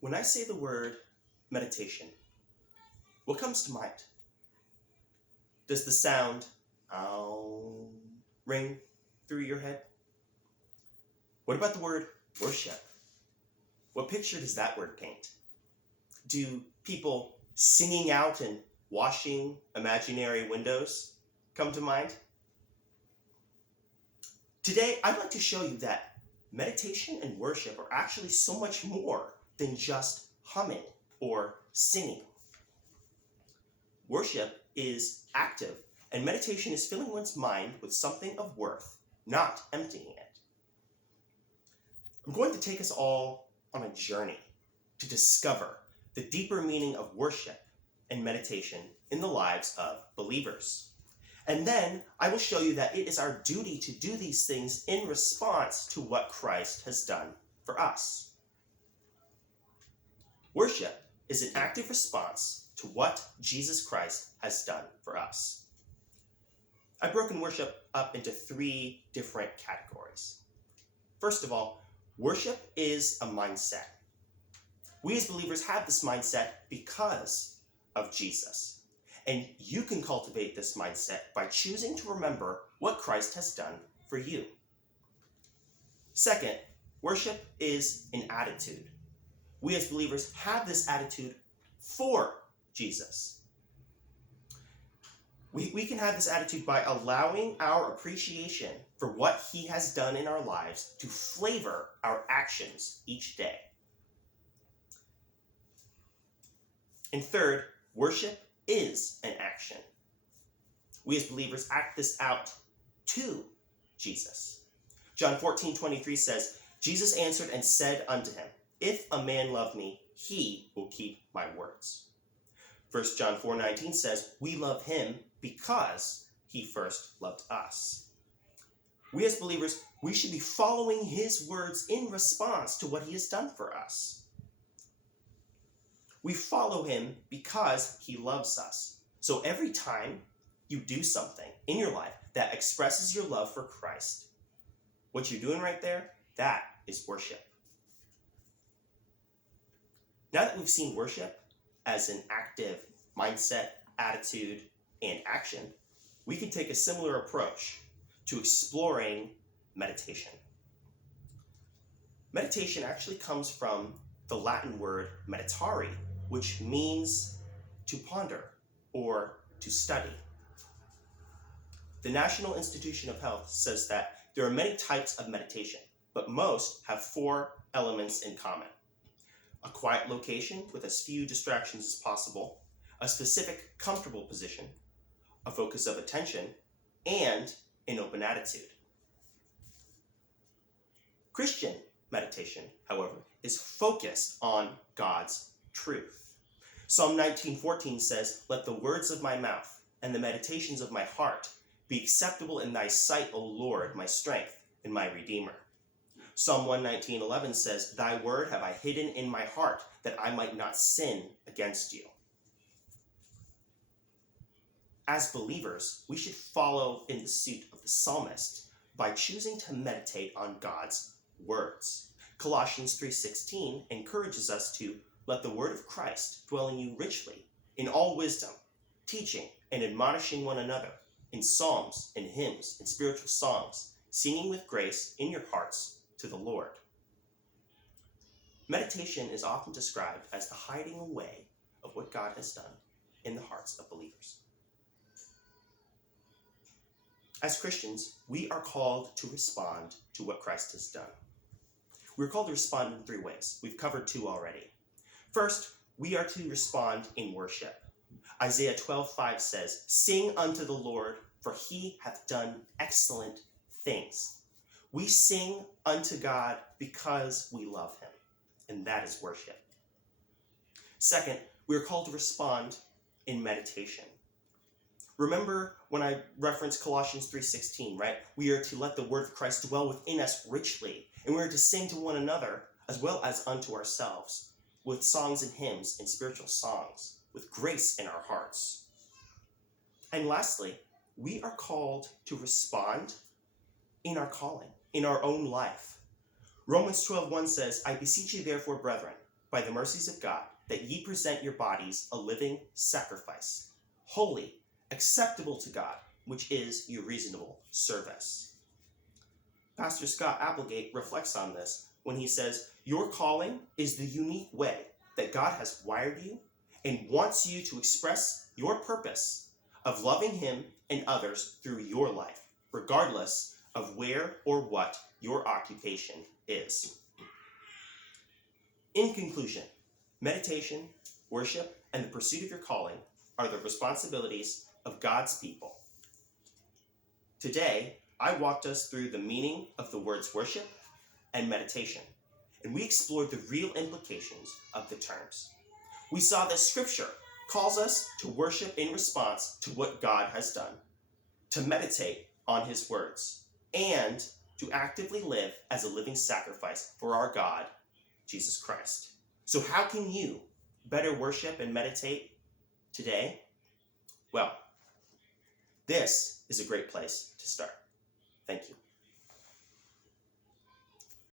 When I say the word meditation, what comes to mind? Does the sound ring through your head? What about the word worship? What picture does that word paint? Do people singing out and washing imaginary windows come to mind? Today, I'd like to show you that meditation and worship are actually so much more than just humming or singing. Worship is active, and meditation is filling one's mind with something of worth, not emptying it. I'm going to take us all on a journey to discover the deeper meaning of worship and meditation in the lives of believers. And then I will show you that it is our duty to do these things in response to what Christ has done for us. Worship is an active response to what Jesus Christ has done for us. I've broken worship up into 3 different categories. First of all, worship is a mindset. We as believers have this mindset because of Jesus. And you can cultivate this mindset by choosing to remember what Christ has done for you. Second, worship is an attitude. We as believers have this attitude for Jesus. We can have this attitude by allowing our appreciation for what he has done in our lives to flavor our actions each day. And third, worship is an action. We as believers act this out to Jesus. John 14:23 says, Jesus answered and said unto him, if a man love me, he will keep my words. 1 John 4:19 says, we love him because he first loved us. We as believers, we should be following his words in response to what he has done for us. We follow him because he loves us. So every time you do something in your life that expresses your love for Christ, what you're doing right there, that is worship. Now that we've seen worship as an active mindset, attitude, and action, we can take a similar approach to exploring meditation. Meditation actually comes from the Latin word meditare, which means to ponder or to study. The National Institution of Health says that there are many types of meditation, but most have 4 elements in common. A quiet location with as few distractions as possible, a specific comfortable position, a focus of attention, and an open attitude. Christian meditation, however, is focused on God's truth. Psalm 19:14 says, let the words of my mouth and the meditations of my heart be acceptable in thy sight, O Lord, my strength and my Redeemer. Psalm 119:11 says, thy word have I hidden in my heart, that I might not sin against you. As believers, we should follow in the suit of the psalmist by choosing to meditate on God's words. Colossians 3:16 encourages us to let the word of Christ dwell in you richly, in all wisdom, teaching and admonishing one another in psalms and hymns and spiritual songs, singing with grace in your hearts to the Lord. Meditation is often described as the hiding away of what God has done in the hearts of believers. As Christians, we are called to respond to what Christ has done. We're called to respond in 3 ways. We've covered 2 already. First, we are to respond in worship. Isaiah 12:5 says, sing unto the Lord, for he hath done excellent things. We sing unto God because we love him, and that is worship. Second, we are called to respond in meditation. Remember when I referenced Colossians 3:16, right? We are to let the word of Christ dwell within us richly, and we are to sing to one another as well as unto ourselves with songs and hymns and spiritual songs, with grace in our hearts. And lastly, we are called to respond in our calling, in our own life. Romans 12:1 says, I beseech you therefore, brethren, by the mercies of God, that ye present your bodies a living sacrifice, holy, acceptable to God, which is your reasonable service. Pastor Scott Applegate reflects on this when he says, your calling is the unique way that God has wired you and wants you to express your purpose of loving him and others through your life, regardless of where or what your occupation is. In conclusion, meditation, worship, and the pursuit of your calling are the responsibilities of God's people. Today, I walked us through the meaning of the words worship and meditation, and we explored the real implications of the terms. We saw that Scripture calls us to worship in response to what God has done, to meditate on his words, and to actively live as a living sacrifice for our God, Jesus Christ. So how can you better worship and meditate today? Well, this is a great place to start. Thank you.